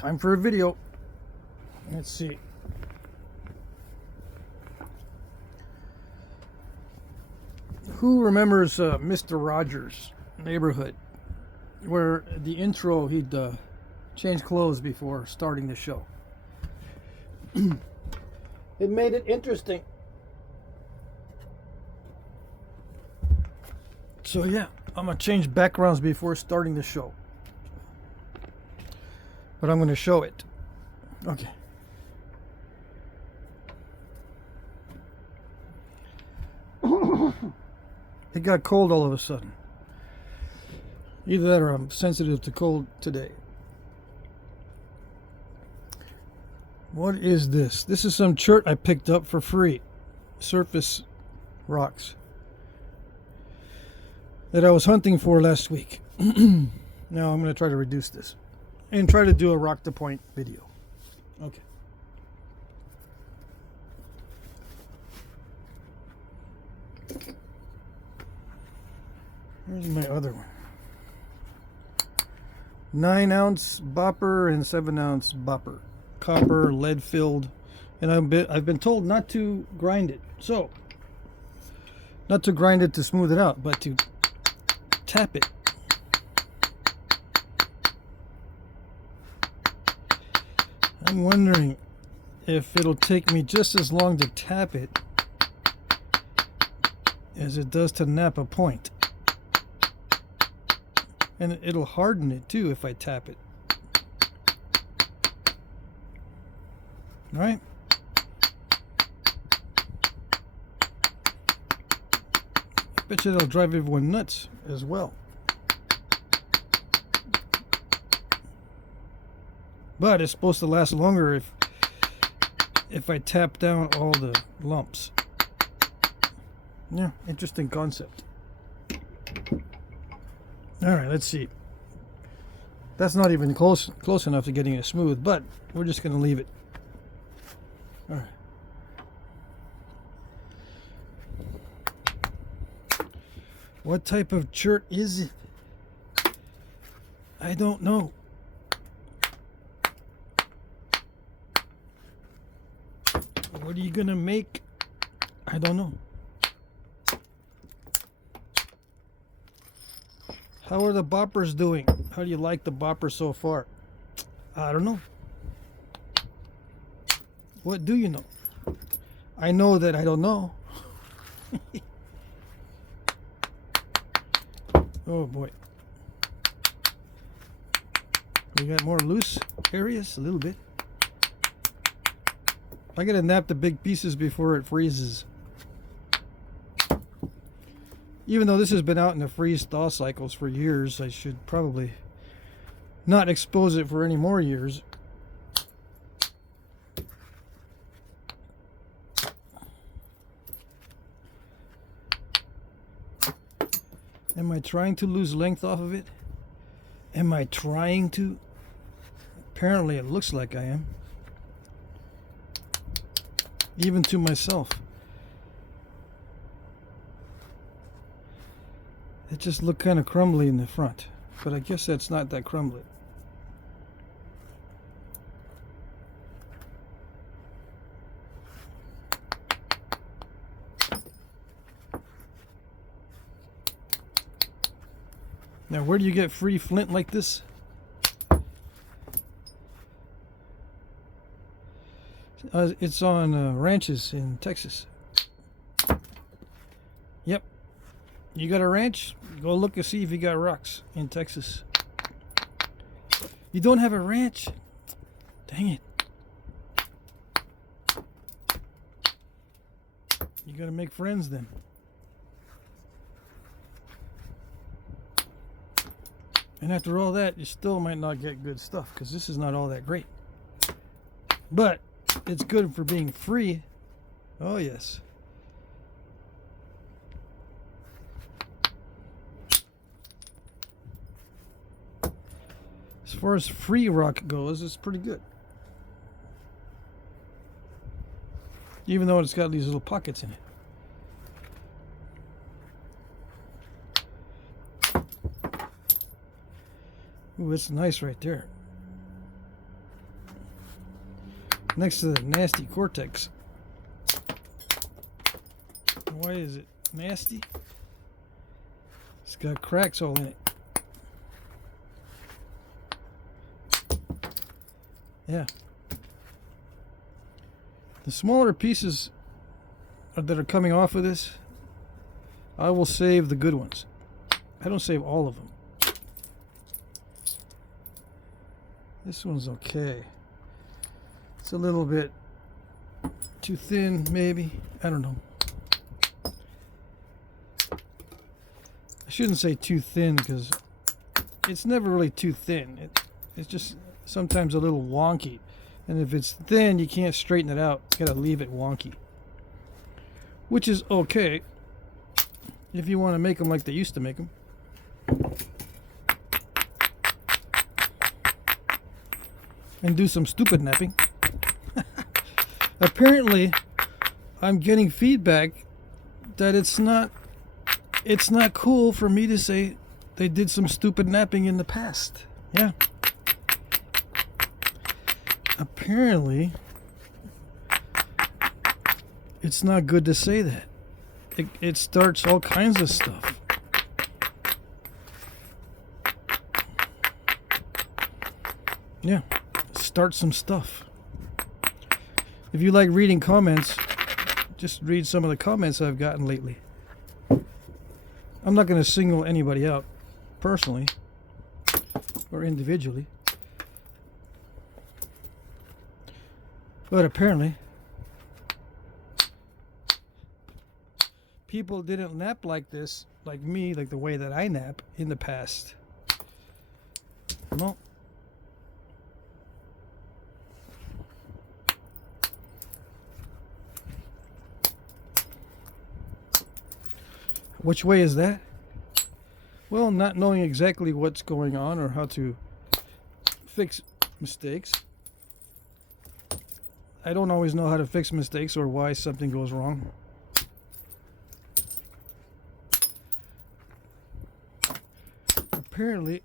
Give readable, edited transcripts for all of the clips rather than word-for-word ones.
Time for a video. Let's see. Who remembers Mr. Rogers' Neighborhood, where the intro he'd change clothes before starting the show? It made it interesting. So yeah, I'm gonna change backgrounds before starting the show, but I'm gonna show it. Okay. It got cold all of a sudden. Either that or I'm sensitive to cold today. What is this? This is some chert I picked up for free. Surface rocks that I was hunting for last week. Now I'm going to try to reduce this and try to do a rock to point video. Okay. Here's my other one. 9-ounce Bopper and 7-ounce Bopper. Copper, lead filled. And I've been told not to grind it. So, not to grind it to smooth it out, but to tap it. I'm wondering if it'll take me just as long to tap it as it does to nap a point. And it'll harden it too if I tap it. Right? I bet you it'll drive everyone nuts as well. But it's supposed to last longer if I tap down all the lumps. Yeah, interesting concept. Alright, let's see. That's not even close enough to getting it smooth, but we're just going to leave it. Alright. What type of chert is it? I don't know. What are you going to make? I don't know. How are the boppers doing? How do you like the bopper so far? I don't know. What do you know? I know that I don't know. Oh boy. We got more loose areas, a little bit. I gotta nap the big pieces before it freezes. Even though this has been out in the freeze-thaw cycles for years, I should probably not expose it for any more years. Am I trying to lose length off of it? Am I trying to? Apparently it looks like I am. Even to myself. It just looked kind of crumbly in the front, but I guess that's not that crumbly. Now, where do you get free flint like this? It's on ranches in Texas. Yep. You got a ranch? Go look and see if you got rocks in Texas. You don't have a ranch? Dang it. You gotta make friends then. And after all that, you still might not get good stuff, because this is not all that great. But it's good for being free. Oh yes. As far as free rock goes, it's pretty good. Even though it's got these little pockets in it. Ooh, it's nice right there. next to the nasty cortex. Why is it nasty? It's got cracks all in it. Yeah. The smaller pieces that are coming off of this, I will save the good ones. I don't save all of them. This one's okay. It's a little bit too thin, maybe. I don't know. I shouldn't say too thin because it's never really too thin. It's just sometimes a little wonky. And if it's thin, you can't straighten it out. You gotta leave it wonky. Which is okay if you want to make them like they used to make them. And do some stupid napping. Apparently, I'm getting feedback that it's not cool for me to say they did some stupid napping in the past. Yeah. Apparently, it's not good to say that. It starts all kinds of stuff. Yeah. Start some stuff. If you like reading comments, just read some of the comments I've gotten lately. I'm not going to single anybody out personally or individually, but apparently people didn't nap like this, like me, like the way that I nap in the past. No. Which way is that? Well, not knowing exactly what's going on or how to fix mistakes. I don't always know how to fix mistakes or why something goes wrong. Apparently,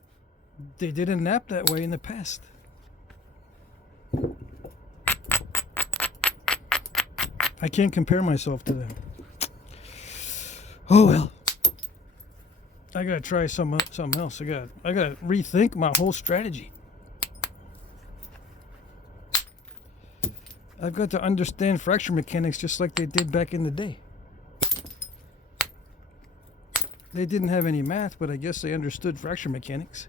they didn't nap that way in the past. I can't compare myself to them. Oh well. I gotta try something else. I gotta rethink my whole strategy. I've got to understand fracture mechanics just like they did back in the day. They didn't have any math, but I guess they understood fracture mechanics.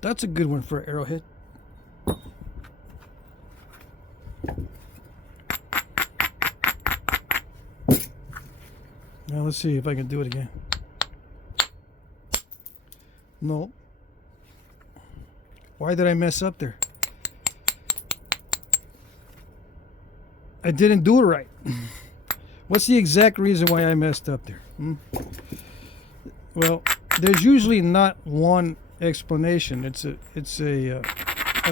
That's a good one for Arrowhead. Now let's see if I can do it again. No. Why did I mess up there? I didn't do it right. What's the exact reason why I messed up there? Well, there's usually not one explanation. It's a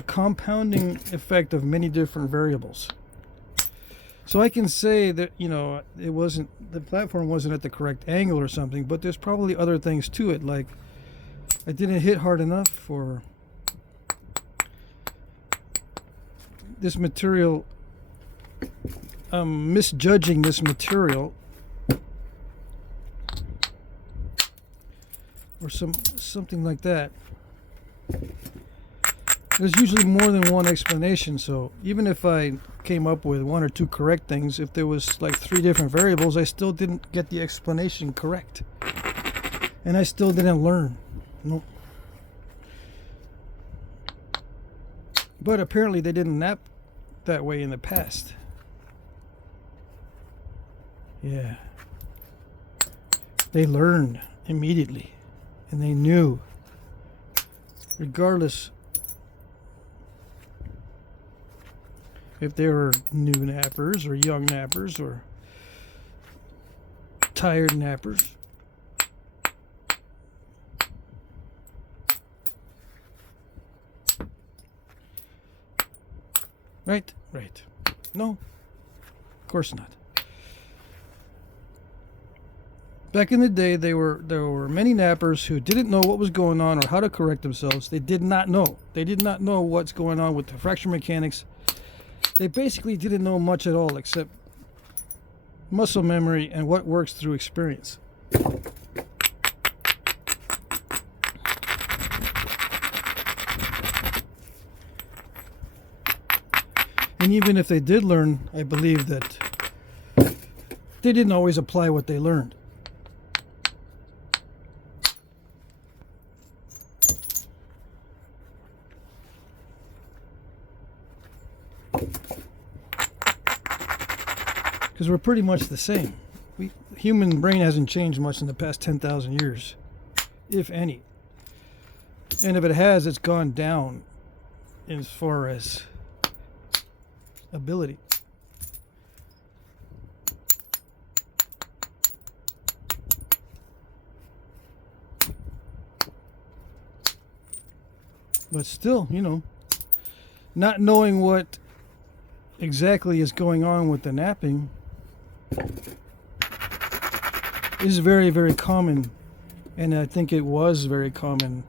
compounding effect of many different variables. So I can say that, you know, the platform wasn't at the correct angle or something, but there's probably other things to it, like I didn't hit hard enough, or this material, misjudging this material, or something like that. There's usually more than one explanation, so even if I came up with one or two correct things, if there was like 3 different variables, I still didn't get the explanation correct. And I still didn't learn. Nope. But apparently they didn't nap that way in the past. Yeah. They learned immediately. And they knew. Regardless if they were new nappers or young nappers or tired nappers. Right? Right. No, of course not. Back in the day, there were many nappers who didn't know what was going on or how to correct themselves. They did not know. They did not know what's going on with the fracture mechanics. They basically didn't know much at all except muscle memory and what works through experience. And even if they did learn, I believe that they didn't always apply what they learned. Because we're pretty much the same. Human brain hasn't changed much in the past 10,000 years, if any. And if it has, it's gone down as far as ability. But still, you know, not knowing what exactly is going on with the napping is very, very common, and I think it was very common.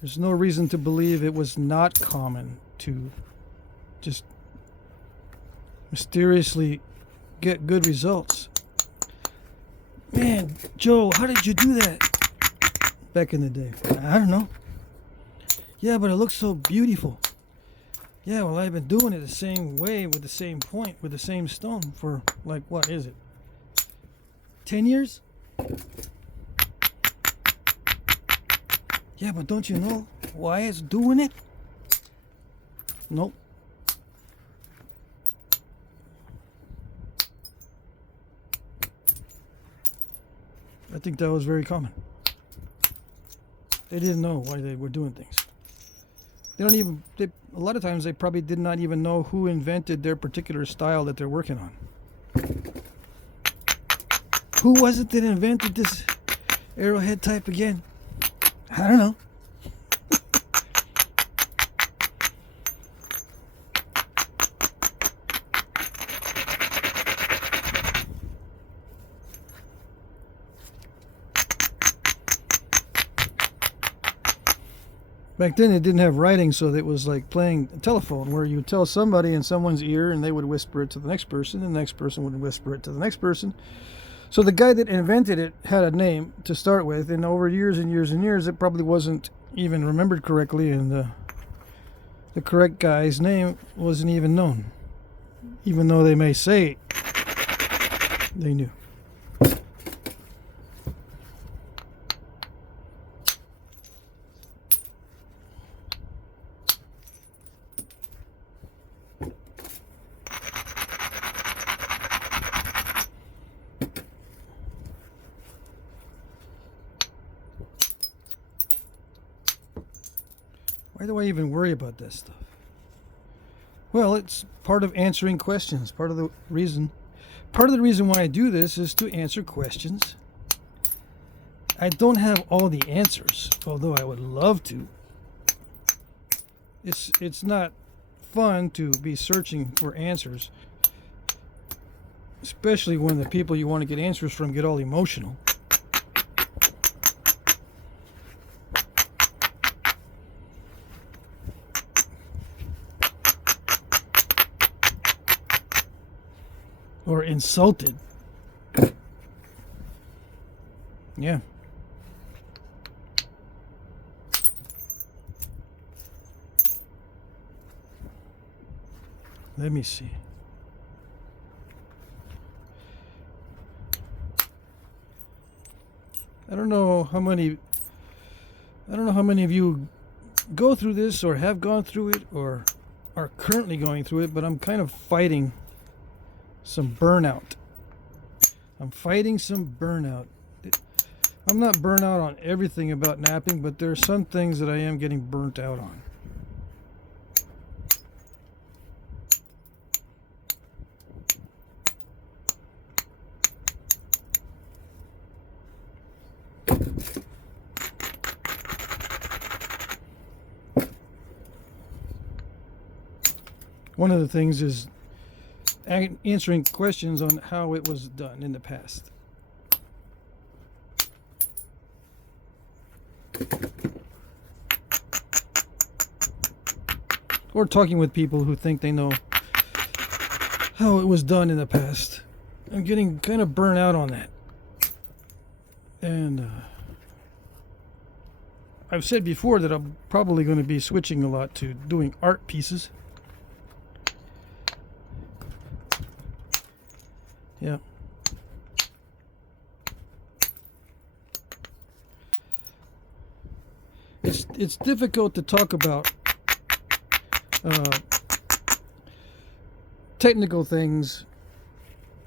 There's no reason to believe it was not common to just mysteriously get good results. Man, Joe, how did you do that back in the day? I don't know. Yeah, but it looks so beautiful. Yeah, well, I've been doing it the same way with the same point, with the same stone for, like, what is it? 10 years? Yeah, but don't you know why it's doing it? Nope. I think that was very common. They didn't know why they were doing things. A lot of times they probably did not even know who invented their particular style that they're working on. Who was it that invented this arrowhead type again? I don't know. Back then it didn't have writing, so it was like playing a telephone where you tell somebody in someone's ear and they would whisper it to the next person, and the next person would whisper it to the next person. So the guy that invented it had a name to start with, and over years and years and years it probably wasn't even remembered correctly, and the correct guy's name wasn't even known, even though they may say they knew. Why do I even worry about that stuff? Well, it's part of answering questions. Part of the reason why I do this is to answer questions. I don't have all the answers, although I would love to. It's not fun to be searching for answers, especially when the people you want to get answers from get all emotional. Or insulted. Yeah. Let me see. I don't know how many of you go through this or have gone through it or are currently going through it, but I'm kind of fighting some burnout. I'm fighting some burnout. I'm not burnt out on everything about napping, but there are some things that I am getting burnt out on. One of the things is answering questions on how it was done in the past. Or talking with people who think they know how it was done in the past. I'm getting kind of burnt out on that. And I've said before that I'm probably going to be switching a lot to doing art pieces. Yeah. It's difficult to talk about technical things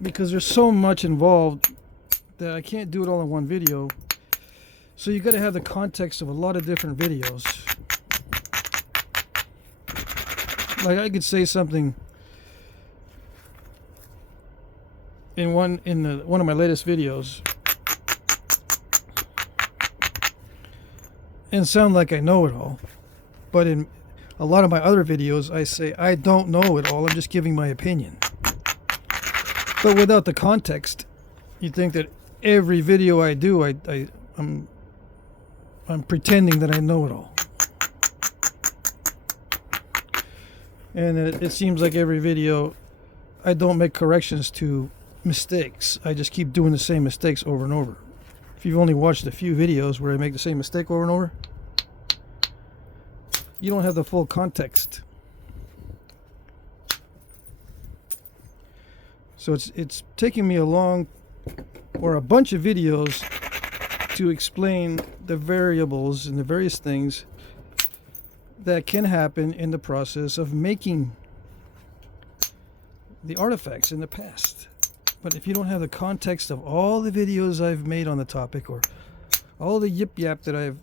because there's so much involved that I can't do it all in one video. So you got to have the context of a lot of different videos. Like I could say something in one of my latest videos and sound like I know it all, but in a lot of my other videos I say I don't know it all, I'm just giving my opinion. But without the context, you think that every video I do I'm pretending that I know it all. And it seems like every video I don't make corrections to mistakes. I just keep doing the same mistakes over and over. If you've only watched a few videos where I make the same mistake over and over, you don't have the full context. So it's taking me a bunch of videos to explain the variables and the various things that can happen in the process of making the artifacts in the past. But if you don't have the context of all the videos I've made on the topic, or all the yip yap that I've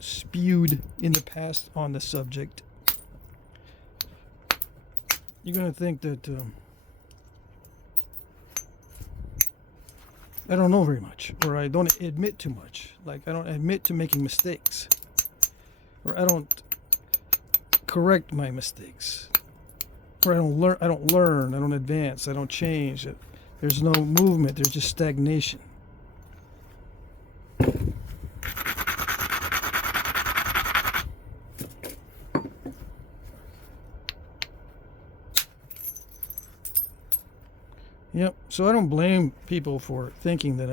spewed in the past on the subject, you're going to think that I don't know very much, or I don't admit too much. Like I don't admit to making mistakes, or I don't correct my mistakes, or I don't learn, I don't advance, I don't change. There's no movement, there's just stagnation. Yep, so I don't blame people for thinking that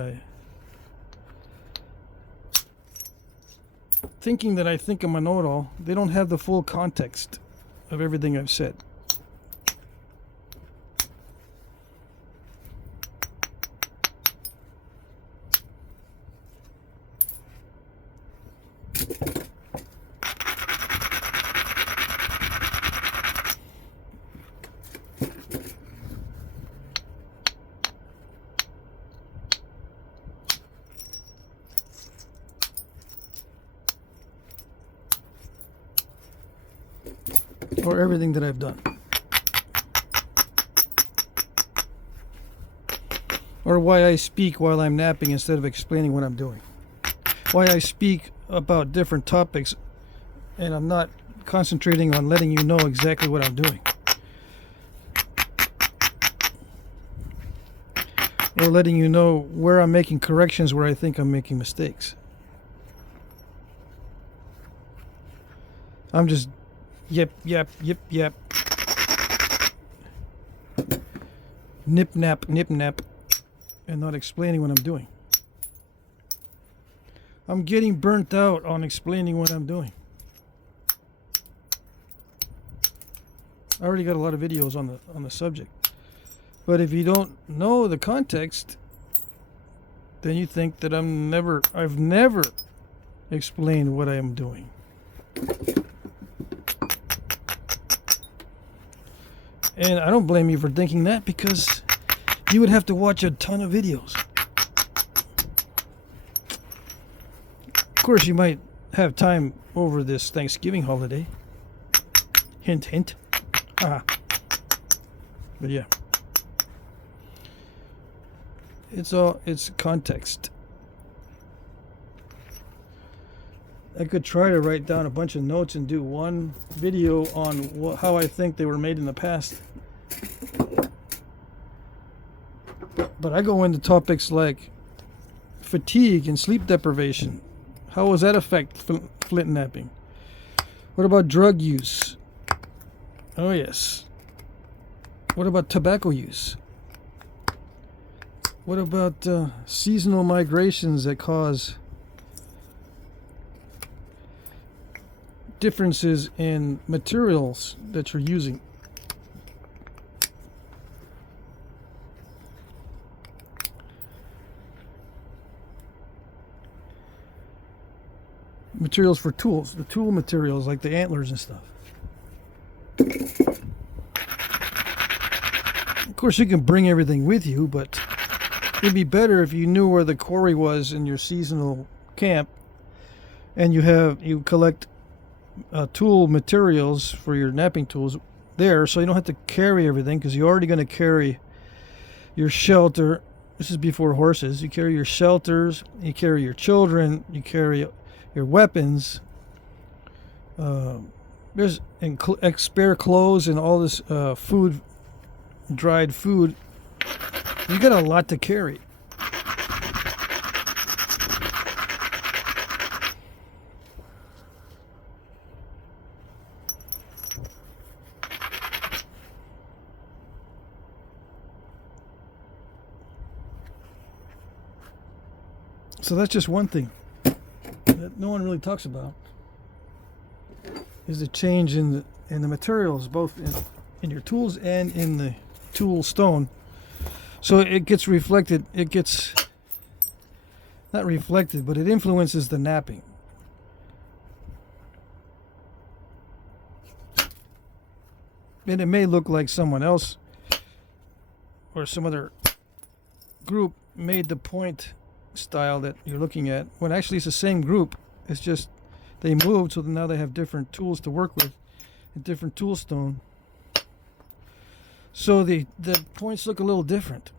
I think I'm a know-it-all. They don't have the full context of everything I've said. Or everything that I've done. Or why I speak while I'm napping instead of explaining what I'm doing. Why I speak about different topics and I'm not concentrating on letting you know exactly what I'm doing. Or letting you know where I'm making corrections where I think I'm making mistakes. I'm just yip, yap, yip, yap. Nip, nap, and not explaining what I'm doing. I'm getting burnt out on explaining what I'm doing. I already got a lot of videos on the subject. But if you don't know the context, then you think that I've never explained what I am doing. And I don't blame you for thinking that, because you would have to watch a ton of videos. Of course, you might have time over this Thanksgiving holiday. Hint, hint. But yeah. It's context. I could try to write down a bunch of notes and do one video on how I think they were made in the past. But I go into topics like fatigue and sleep deprivation, How does that affect flint knapping? What about drug use? Oh yes. What about tobacco use? What about seasonal migrations that cause differences in materials that you're using? Materials for tools, the tool materials like the antlers and stuff. Of course, you can bring everything with you, but it'd be better if you knew where the quarry was in your seasonal camp, and you collect tool materials for your knapping tools there, so you don't have to carry everything, because you're already going to carry your shelter. This is before horses. You carry your shelters, you carry your children, you carry your weapons. There's spare clothes and all this food, dried food. You got a lot to carry. So that's just one thing that no one really talks about, is the change in the materials, both in your tools and in the tool stone. So it gets reflected, it gets not reflected, but it influences the knapping. And it may look like someone else or some other group made the point style that you're looking at, when actually it's the same group. It's just they moved, so now they have different tools to work with and different tool stone, so the points look a little different.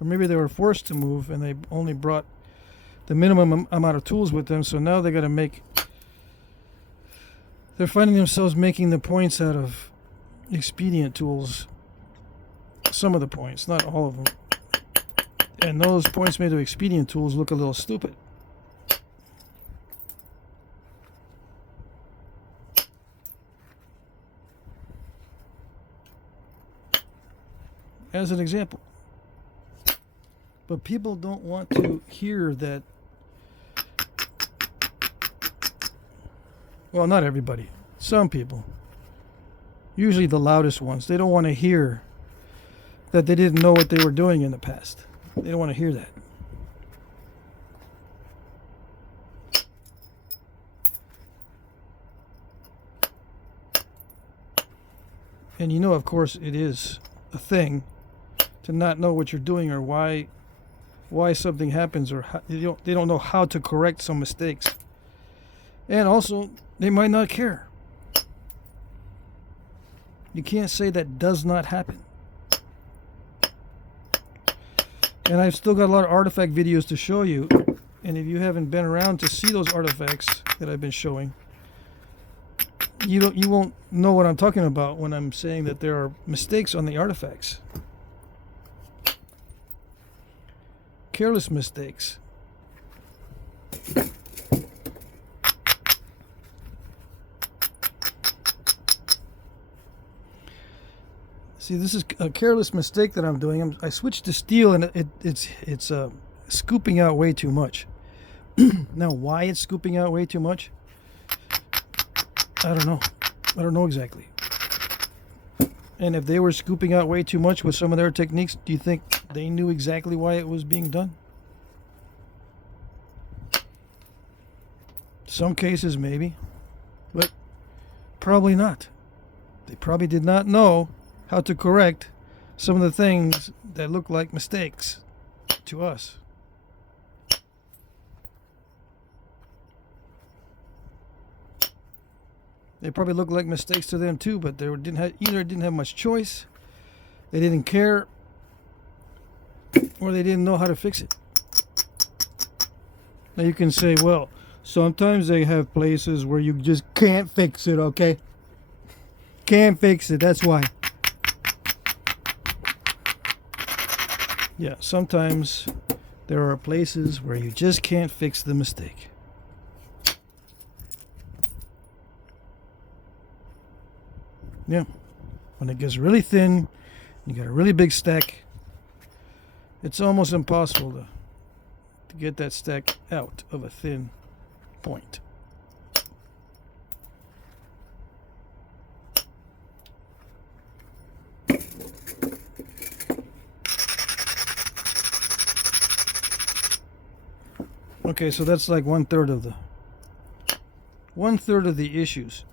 Or maybe they were forced to move and they only brought the minimum amount of tools with them, so now they got to they're finding themselves making the points out of expedient tools. Some of the points, not all of them. And those points made of expedient tools look a little stupid. As an example. But people don't want to hear that. Well, not everybody. Some people. Usually the loudest ones. They don't want to hear that they didn't know what they were doing in the past. They don't want to hear that. And you know, of course, it is a thing to not know what you're doing, or why something happens, or how, they don't know how to correct some mistakes. And also, they might not care. You can't say that does not happen. And I've still got a lot of artifact videos to show you. And if you haven't been around to see those artifacts that I've been showing, you won't know what I'm talking about when I'm saying that there are mistakes on the artifacts. Careless mistakes. See, this is a careless mistake that I'm doing. I switched to steel, and it's scooping out way too much. Now, why it's scooping out way too much, I don't know. I don't know exactly. And if they were scooping out way too much with some of their techniques, do you think they knew exactly why it was being done? Some cases, maybe, but probably not. They probably did not know how to correct some of the things that look like mistakes to us. They probably look like mistakes to them too, but they didn't have much choice, they didn't care, or they didn't know how to fix it. Now you can say, well, sometimes they have places where you just can't fix it, okay? Can't fix it, that's why. Yeah, sometimes there are places where you just can't fix the mistake. Yeah, when it gets really thin, you got a really big stack, it's almost impossible to get that stack out of a thin point. Okay, so that's like 1/3 of the issues.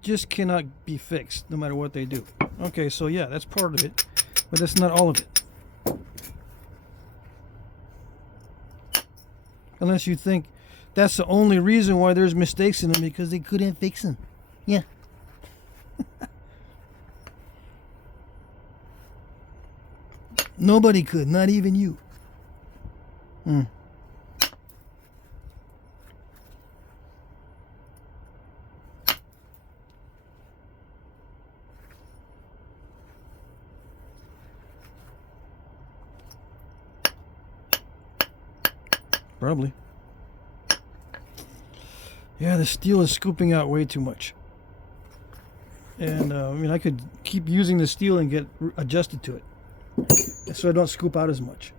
Just cannot be fixed no matter what they do. Okay, so yeah, that's part of it, but that's not all of it. Unless you think that's the only reason why there's mistakes in them, because they couldn't fix them. Yeah. Nobody could, not even you. Probably. Yeah, the steel is scooping out way too much. And I mean, I could keep using the steel and get adjusted to it, so I don't scoop out as much.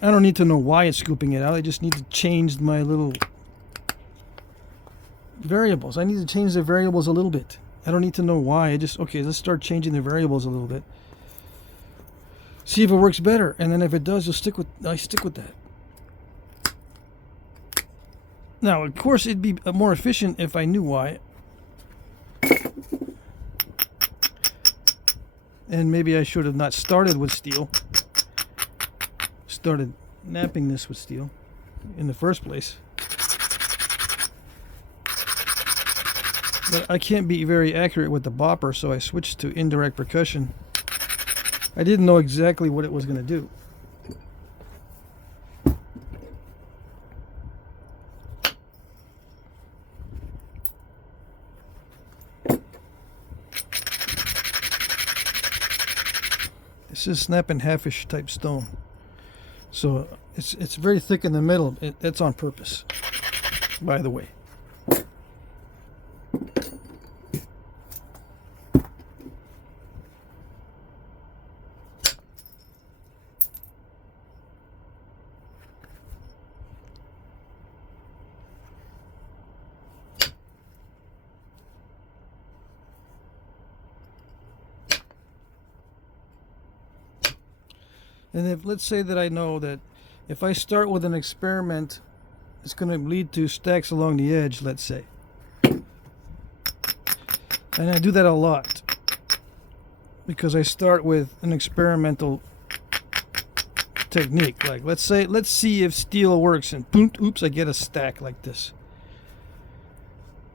I don't need to know why it's scooping it out. I just need to change my little variables. I need to change the variables a little bit. I don't need to know why. I just, okay, let's start changing the variables a little bit. See if it works better, and then if it does, I stick with that. Now, of course, it'd be more efficient if I knew why. And maybe I should have not started with steel. Started knapping this with steel in the first place. But I can't be very accurate with the bopper, so I switched to indirect percussion. I didn't know exactly what it was going to do. This is snap and halfish type stone, so it's very thick in the middle. That's on purpose, by the way. And if, let's say that I know that if I start with an experiment, it's going to lead to stacks along the edge, let's say. And I do that a lot, because I start with an experimental technique. Like, let's see if steel works, and boom, oops, I get a stack like this.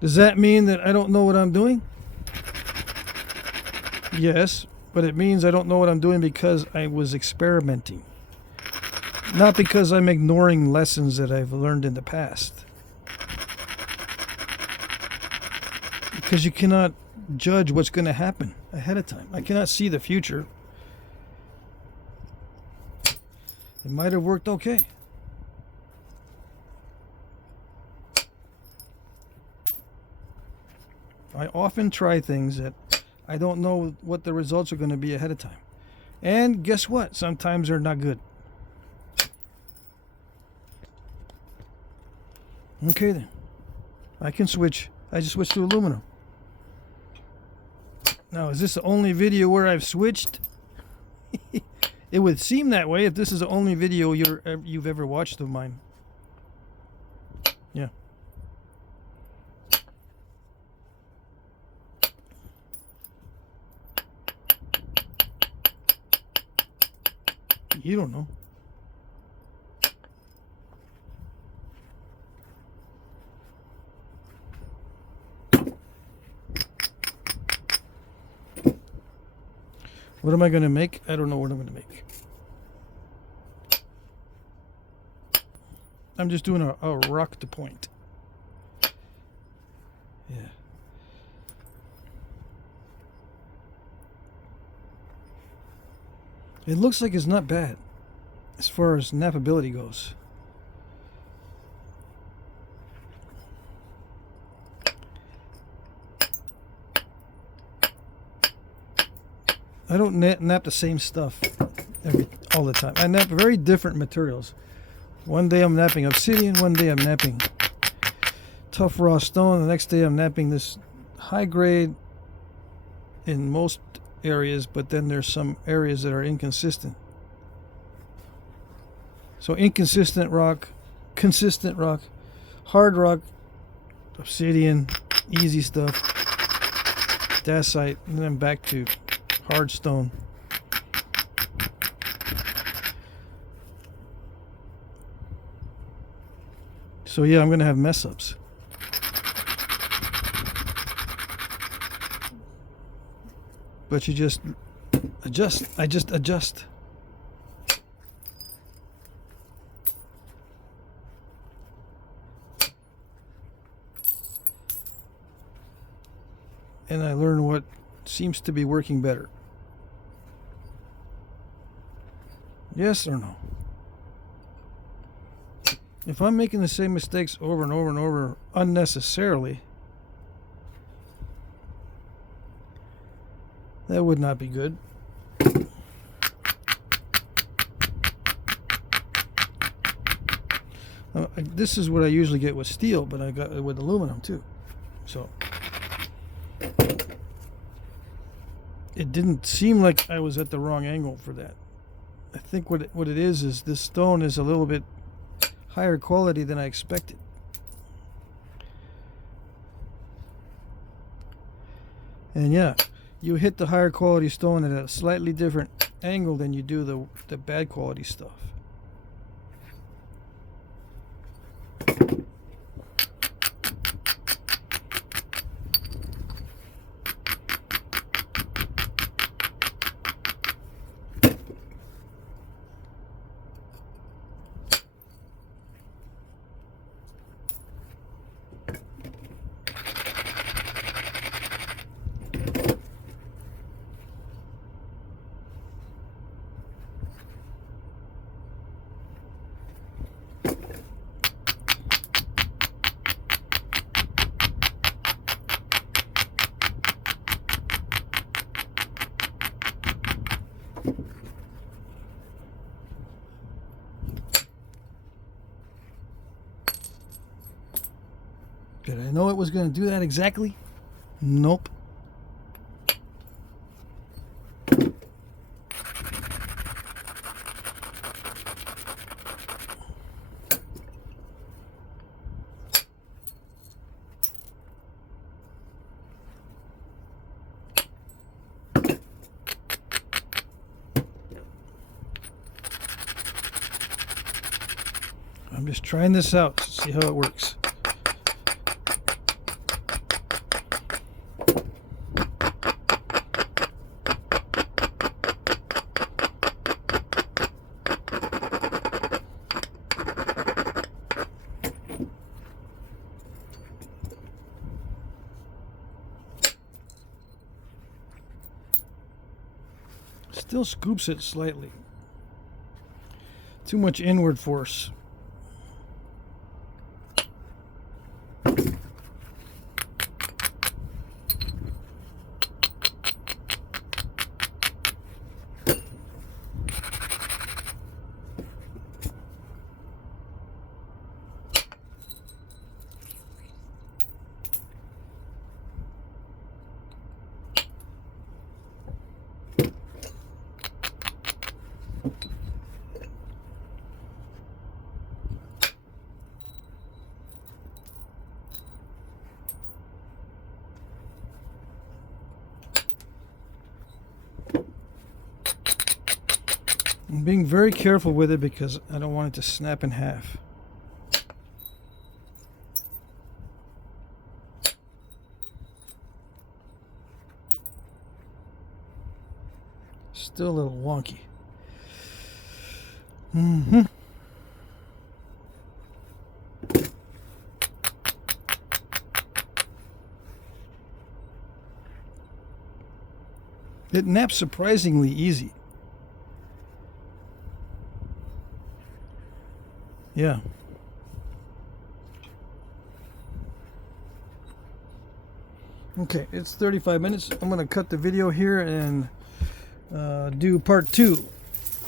Does that mean that I don't know what I'm doing? Yes. But it means I don't know what I'm doing because I was experimenting. Not because I'm ignoring lessons that I've learned in the past. Because you cannot judge what's going to happen ahead of time. I cannot see the future. It might have worked okay. I often try things that I don't know what the results are going to be ahead of time. And guess what? Sometimes they're not good. Okay then. I can switch. I just switched to aluminum. Now, is this the only video where I've switched? It would seem that way if this is the only video you've ever watched of mine. Yeah. You don't know. What am I going to make? I don't know what I'm going to make. I'm just doing a rock to point. Yeah. It looks like it's not bad as far as nappability goes. I don't nap the same stuff all the time. I nap very different materials. One day I'm napping Obsidian, one day I'm napping tough raw stone, the next day I'm napping this high grade in most areas, but then there's some areas that are inconsistent. So inconsistent rock, consistent rock, hard rock, Obsidian, easy stuff, Dacite, and then back to hard stone. So yeah, I'm going to have mess ups. But you just adjust. I just adjust. And I learn what seems to be working better. Yes or no? If I'm making the same mistakes over and over and over unnecessarily, that would not be good. This is what I usually get with steel, but I got it with aluminum too. So it didn't seem like I was at the wrong angle for that. I think what it is this stone is a little bit higher quality than I expected. And yeah, you hit the higher quality stone at a slightly different angle than you do the bad quality stuff. Did I know it was going to do that exactly? Nope. I'm just trying this out to see how it works. Still scoops it slightly. Too much inward force. I'm being very careful with it because I don't want it to snap in half. Still a little wonky. it naps surprisingly easy. Yeah. Okay, it's 35 minutes. I'm going to cut the video here and do part 2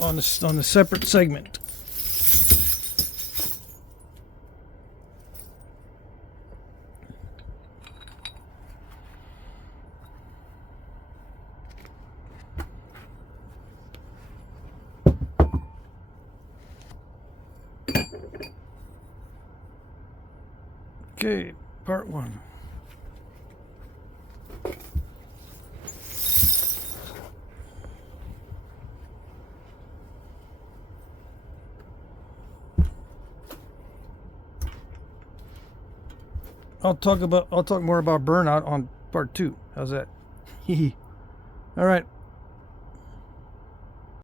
on the separate segment. Okay, part 1. I'll talk more about burnout on part 2. How's that? All right.